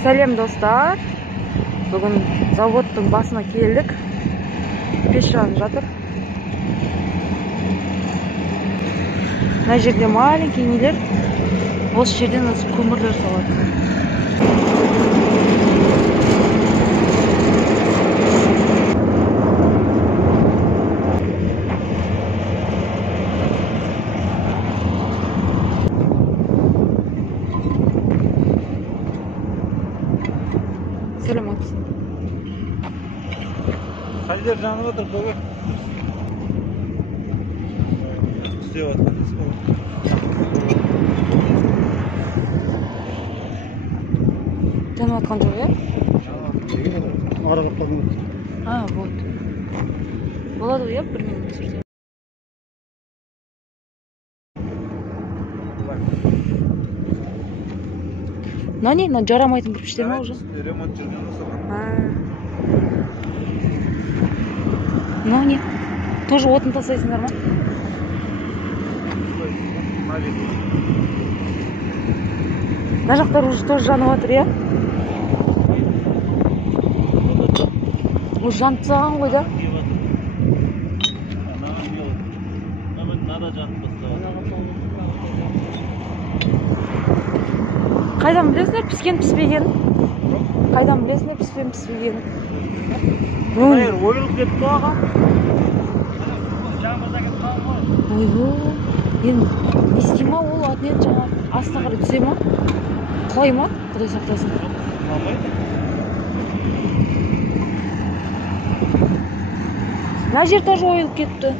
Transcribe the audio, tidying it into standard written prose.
Сәлем достар. Бүгін заводтың басына келдік. Пеш жанып жатыр. Мына жерде маленький нелер. Осы жерден осы көмірлер салады. Сәлематсыз. Қайдер жанып отыр көбі. Істеп отқаныңыз болады. Жанып отқан жоқ, иә? Аралап қалдым. Вот. Болады ғой, иә, бір минут жүрсе. Мына не? Мына жарамайтын кірпіштер ме уже? Ремонт жүрген жасаған. Мынау не? Тоже отын тасайсыңдар ма? Мына жақтар уже тоже жанып жатыр, иә? Уже жанып тастаған ғой, да? Қайдан білесіңдер піскен піспеген? Қайдан білесіңдер піскен піспеген? Ойылып кетті оған. Ойбой, енді не істей ма ол атынен жаңа астына қарай түсе ма? Құлай ма? Құдай сақтасын. Мына жер тоже ойылып кетті.